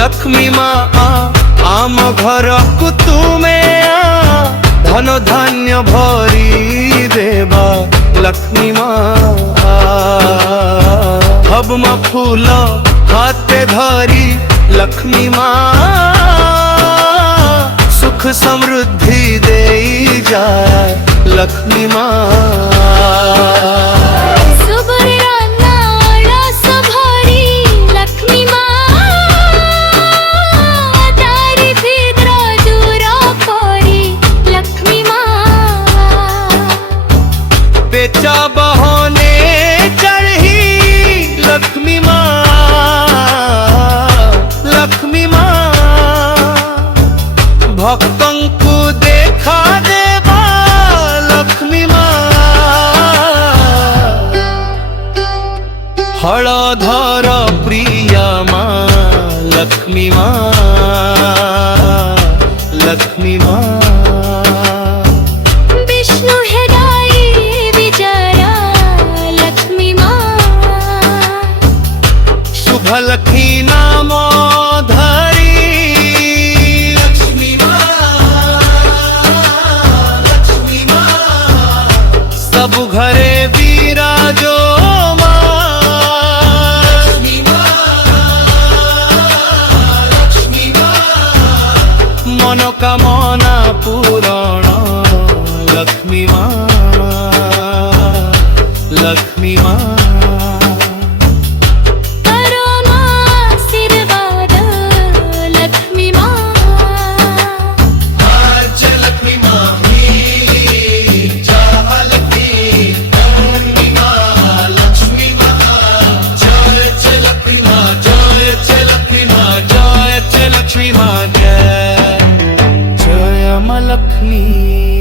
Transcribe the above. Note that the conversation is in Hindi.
लक्ष्मी माँ आम घर को तुमे धन धान्य भरी देवा लक्ष्मी माँ हबम फूल हाथे धरी लक्ष्मी माँ सुख समृद्धि दे जाए लक्ष्मी माँ बेचा बहोने चढ़ी लक्ष्मी माँ भक्तों को देखा देवा लक्ष्मी माँ हलधर प्रिया माँ लक्ष्मी माँ लक्ष्मी नाम धरी लक्ष्मी माँ सब घरे विराजो मनोकामना पूरण लक्ष्मी माँ लक्ष्मी माँ जय जय माँ लक्ष्मी।